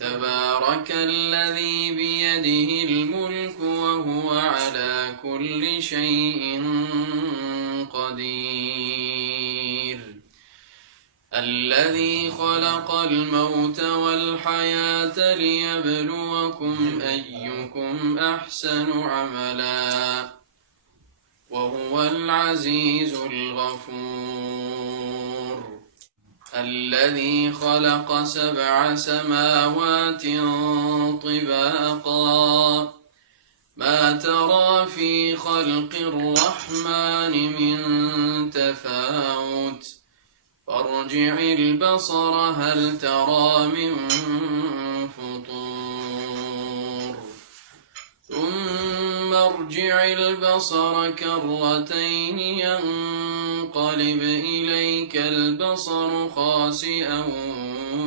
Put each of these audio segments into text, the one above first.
تبارك الذي بيده الملك وهو على كل شيء قدير الذي خلق الموت والحياة ليبلوكم أيكم أحسن عملا وهو العزيز الغفور الذي خلق 7 سماوات طباقا ما ترى في خلق الرحمن من تفاوت فارجع البصر هل ترى من فطور ثم ارجع البصر كرتين ينقلب إليك البصر خاسئا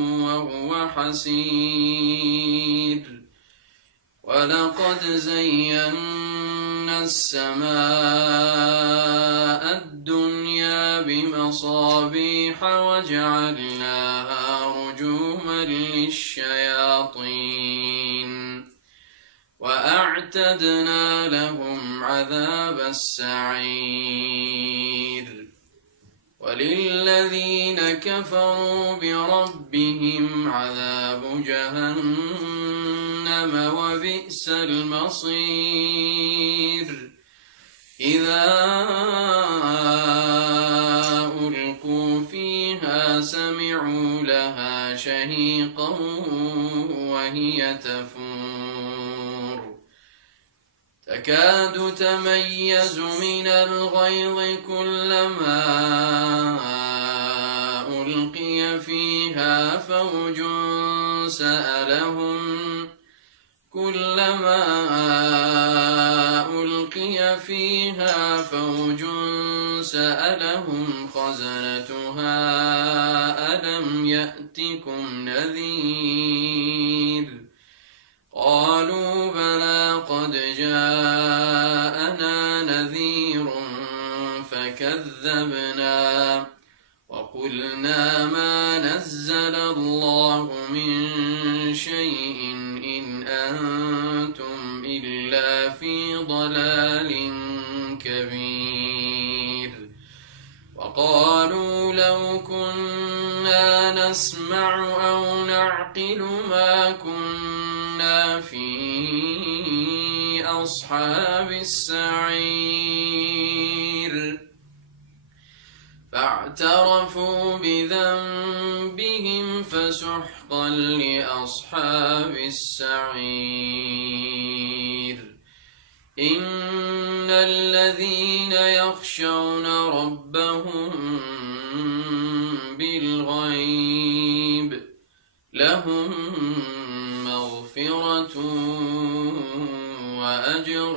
وهو حسير ولقد زينا السماء الدنيا بمصابيح وجعلناها رجوما للشياطين وأعتدنا لهم عذاب السعير وللذين كفروا بربهم عذاب جهنم وبئس المصير إذا ألقوا فيها سمعوا لها شهيقا وهي تفور تكاد تميز من الغيظ كلما ألقي فيها فوج سألهم خزنتها ألم يأتكم نذير قالوا بلى قد جاءنا نذير فكذبنا وقلنا ما نزل الله من شيء إن أنتم إلا في ضلال كبير وقالوا لو كنا نسمع أو نعقل ما كنا في أصحاب السعير فاعترفوا بذنبهم فسحقا لأصحاب السعير إن الذين يخشون ربهم بالغيب لهم مغفرة وأجر